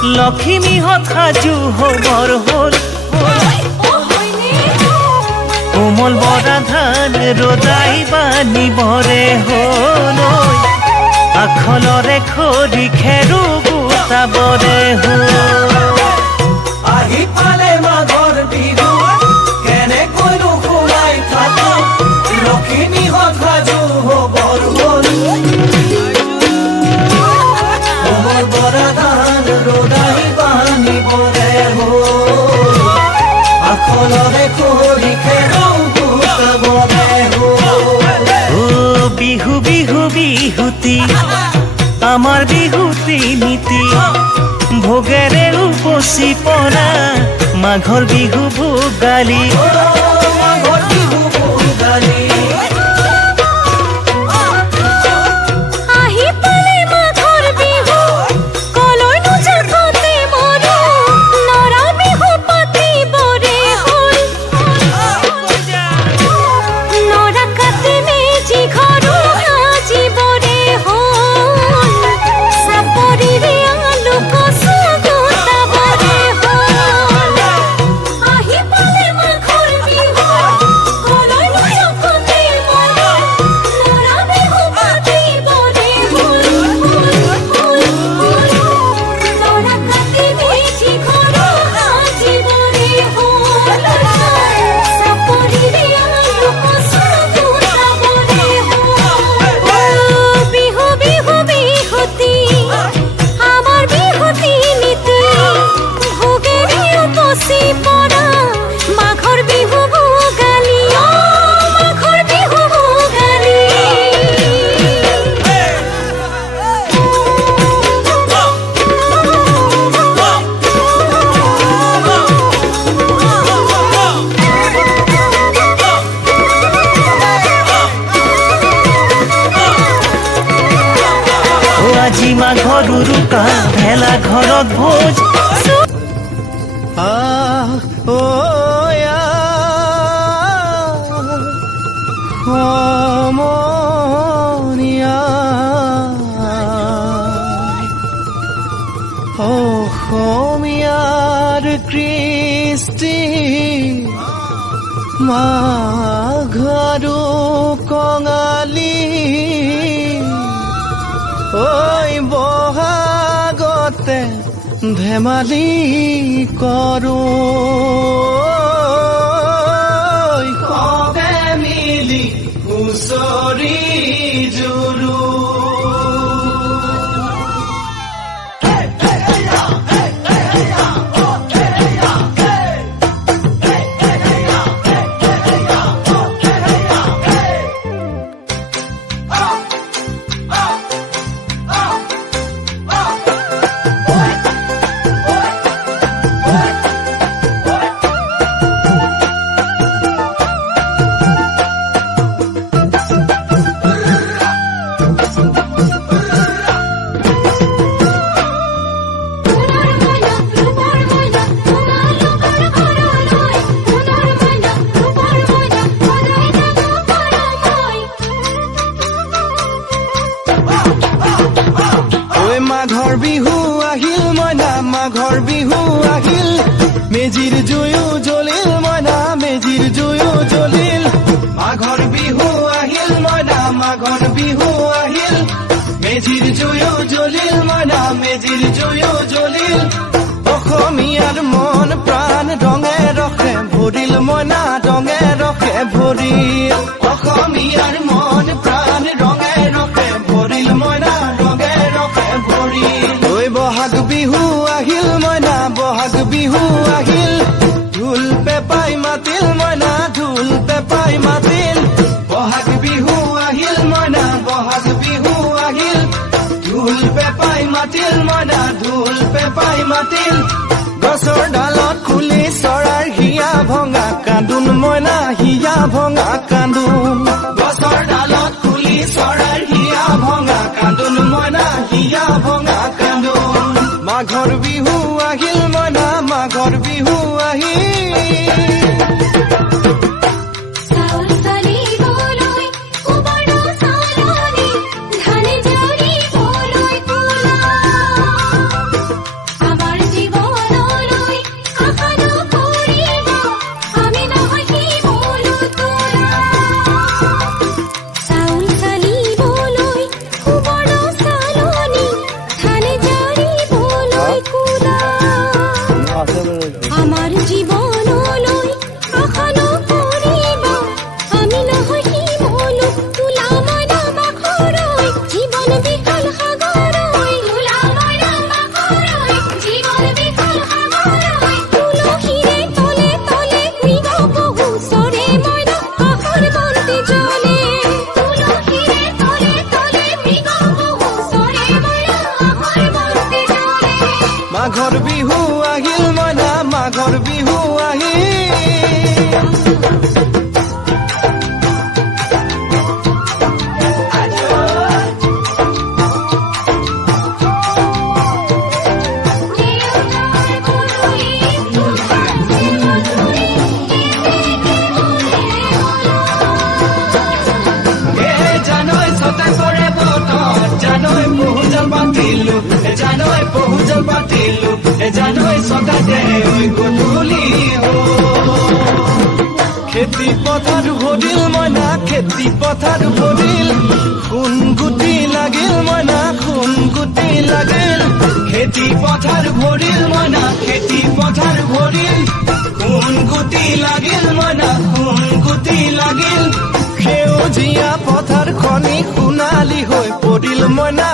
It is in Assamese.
লখিমীহঁত সাজু হবৰ হ'ল কোমল বৰা ধান ৰজাই বানিবৰে হ'ল আখলৰে খৰি খেৰো গোটাবৰে হ'ল আহি পালে মাঘৰ বিহু কেনেকৈনো সোমাই থাকো লখিমীহঁত সাজু হবৰ হ'ল কোমল বৰা ধান ৰজাই বানিবৰে হ'ল আখলৰে খৰি খেৰো গোটাবৰে হ'ল বিহু বিহু বিহুতি আমাৰ বিহুতি নীতি ভোগেৰে উপচি পৰা মাঘৰ বিহু ভোগালী মাঘৰ বিহু ভোগালী আজি মাঘৰ উৰুকা ভেলা ঘৰত ভোজ অসমীয়াৰ কৃষ্টি মাঘৰো কঙালী ঐ বহাগতে ধেমালি কৰো সবে মিলি হুঁচৰি জুৰো মাঘৰ বিহু আহিল মইনা মাঘৰ বিহু আহিল মেজিৰ জুয়ো জ্বলিল মইনা মেজিৰ জুয়ো জ্বলিল মাঘৰ বিহু আহিল মইনা মাঘৰ বিহু আহিল মেজিৰ জুয়ো জ্বলিল মইনা মেজিৰ জুয়ো জ্বলিল অসমীয়াৰ মন প্ৰাণ ৰঙে ৰখে ভৰিল মইনা ৰঙে ৰখে ভৰিল অসমীয়াৰ মন প্ৰাণ ৰঙে ৰখে ভৰিল মইনা ৰঙে ৰখে ভৰিল ঐ বহাগ বিহু আহিল মইনা বহাগ বিহু আহিল ঢোল পেপাই মাতিল মইনা ঢোল পেপাই মাতিল বহাগ বিহু আহিল মইনা বহাগ বিহু আহিল ঢোল পেপাই মাতিল মইনা ঢোল পেপাই মাতিল গছৰ ডালত খুলি চৰাৰ হিয়া ভঙা কান্দোন মইনা হিয়া ভঙা কান্দোন গছৰ ডালত খুলি চৰাৰ হিয়া ভঙা কান্দোন মইনা হিয়া ভঙা কান্দোন মাঘৰ বিহু আহিল মইনা মাঘৰ বিহু আহিল আমাৰ পথাৰ ভৰিল কোন গুটি লাগিল মইনা কোন গুটি লাগিল খেতি পথাৰ ভৰিল মইনা খেতি পথাৰ ভৰিল কোন গুটি লাগিল মইনা কোন গুটি লাগিল সেউজীয়া পথাৰ খনি সোণালী হৈ পৰিল মইনা